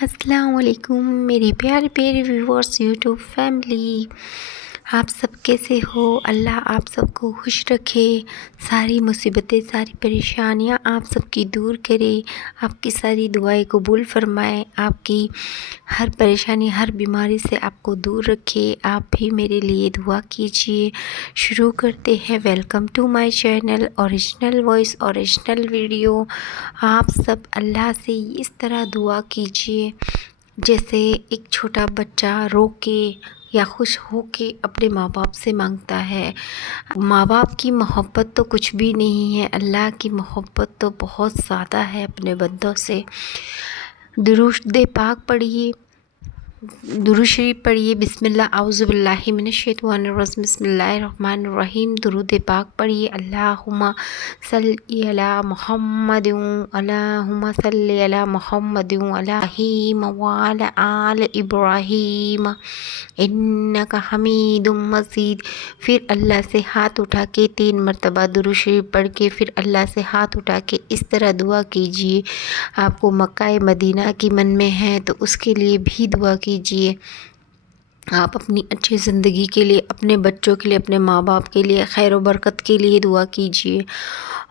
السلام علیکم میری پیارے پیارے ویورس یوٹیوب فیملی، آپ سب کیسے ہو؟ اللہ آپ سب کو خوش رکھے، ساری مصیبتیں ساری پریشانیاں آپ سب کی دور کرے، آپ کی ساری دعائیں قبول فرمائے، آپ کی ہر پریشانی ہر بیماری سے آپ کو دور رکھے۔ آپ بھی میرے لیے دعا کیجیے۔ شروع کرتے ہیں۔ Welcome to my channel original voice original video. آپ سب اللہ سے اس طرح دعا کیجیے جیسے ایک چھوٹا بچہ رو کے یا خوش ہو کے اپنے ماں باپ سے مانگتا ہے۔ ماں باپ کی محبت تو کچھ بھی نہیں ہے، اللہ کی محبت تو بہت زیادہ ہے اپنے بندوں سے۔ درود پاک پڑھیے، درود شریف پڑھیے۔ بسم اللہ اعوذ باللہ من الشیطان الرجیم، بسم اللہ الرحمن الرحیم۔ درود پاک پڑھیے۔ اللہم صلی علی محمد، اللہم صلی علی محمد ابراہیم وعلی آل ابراہیم انک حمید مجید۔ پھر اللہ سے ہاتھ اٹھا کے 3 مرتبہ درود شریف پڑھ کے پھر اللہ سے ہاتھ اٹھا کے اس طرح دعا کیجیے۔ آپ کو مکہ مدینہ کی من میں ہے تو اس کے لیے بھی دعا کیجیے۔ آپ اپنی اچھی زندگی کے لیے، اپنے بچوں کے لیے، اپنے ماں باپ کے لیے خیر و برکت کے لیے دعا کیجیے،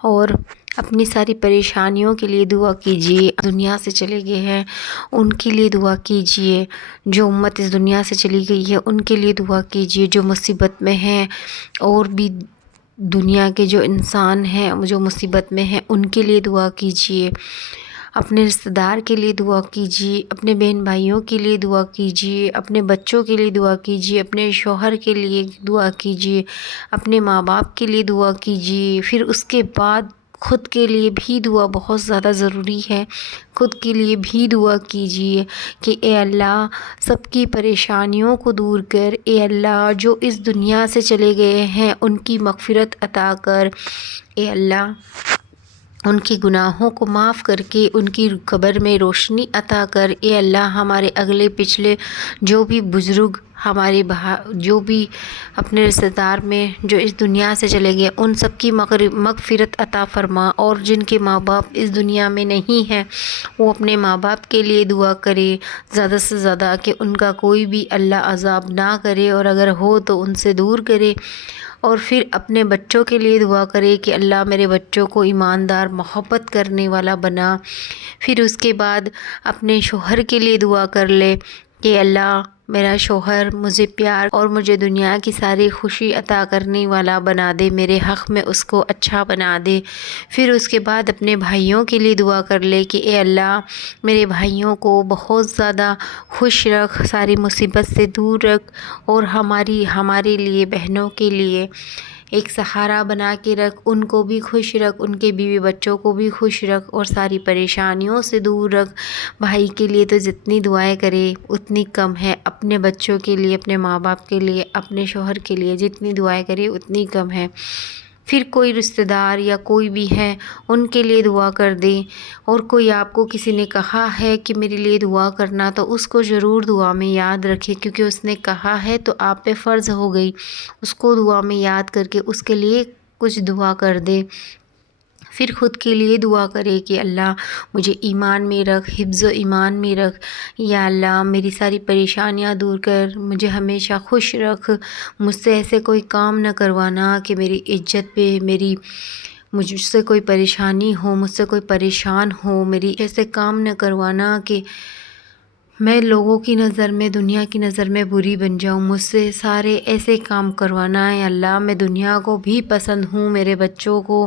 اور اپنی ساری پریشانیوں کے لیے دعا کیجیے۔ دنیا سے چلے گئے ہیں ان کے لیے دعا کیجیے، جو امت اس دنیا سے چلی گئی ہے ان کے لیے دعا کیجیے، جو مصیبت میں ہیں، اور بھی دنیا کے جو انسان ہیں جو مصیبت میں ہیں ان کے لیے دعا کیجیے۔ اپنے رشتہ دار کے لیے دعا کیجیے، اپنے بہن بھائیوں کے لیے دعا کیجیے، اپنے بچوں کے لیے دعا کیجیے، اپنے شوہر کے لیے دعا کیجیے، اپنے ماں باپ کے لیے دعا کیجیے۔ پھر اس کے بعد خود کے لیے بھی دعا بہت زیادہ ضروری ہے۔ خود کے لیے بھی دعا کیجیے کہ اے اللہ سب کی پریشانیوں کو دور کر، اے اللہ جو اس دنیا سے چلے گئے ہیں ان کی مغفرت عطا کر، اے اللہ ان کے گناہوں کو معاف کر کے ان کی قبر میں روشنی عطا کر، اے اللہ ہمارے اگلے پچھلے جو بھی بزرگ ہمارے جو بھی اپنے رشتہ دار میں جو اس دنیا سے چلے گئے ان سب کی مغفرت عطا فرما، اور جن کے ماں باپ اس دنیا میں نہیں ہیں وہ اپنے ماں باپ کے لیے دعا کرے زیادہ سے زیادہ کہ ان کا کوئی بھی اللہ عذاب نہ کرے، اور اگر ہو تو ان سے دور کرے۔ اور پھر اپنے بچوں کے لیے دعا کرے کہ اللہ میرے بچوں کو ایماندار محبت کرنے والا بنا۔ پھر اس کے بعد اپنے شوہر کے لیے دعا کر لے کہ اللہ میرا شوہر مجھے پیار اور مجھے دنیا کی ساری خوشی عطا کرنے والا بنا دے، میرے حق میں اس کو اچھا بنا دے۔ پھر اس کے بعد اپنے بھائیوں کے لیے دعا کر لے کہ اے اللہ میرے بھائیوں کو بہت زیادہ خوش رکھ، ساری مصیبت سے دور رکھ، اور ہمارے لیے بہنوں کے لیے ایک سہارا بنا کے رکھ، ان کو بھی خوش رکھ، ان کے بیوی بچوں کو بھی خوش رکھ، اور ساری پریشانیوں سے دور رکھ۔ بھائی کے لیے تو جتنی دعائیں کرے اتنی کم ہے، اپنے بچوں کے لیے، اپنے ماں باپ کے لیے، اپنے شوہر کے لیے جتنی دعائیں کرے اتنی کم ہے۔ پھر کوئی رشتہ دار یا کوئی بھی ہے ان کے لیے دعا کر دیں، اور کوئی آپ کو کسی نے کہا ہے کہ میرے لیے دعا کرنا تو اس کو ضرور دعا میں یاد رکھیں، کیونکہ اس نے کہا ہے تو آپ پہ فرض ہو گئی، اس کو دعا میں یاد کر کے اس کے لیے کچھ دعا کر دے۔ پھر خود کے لیے دعا کرے کہ اللہ مجھے ایمان میں رکھ، حفظ و ایمان میں رکھ، یا اللہ میری ساری پریشانیاں دور کر، مجھے ہمیشہ خوش رکھ، مجھ سے ایسے کوئی کام نہ کروانا کہ میری عزت پہ مجھ سے کوئی پریشانی ہو، مجھ سے کوئی پریشان ہو، میری ایسے کام نہ کروانا کہ میں لوگوں کی نظر میں، دنیا کی نظر میں بری بن جاؤں، مجھ سے سارے ایسے کام کروانا ہے اللہ، میں دنیا کو بھی پسند ہوں، میرے بچوں کو،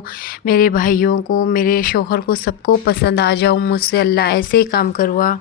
میرے بھائیوں کو، میرے شوہر کو، سب کو پسند آ جاؤں، مجھ سے اللہ ایسے کام کروا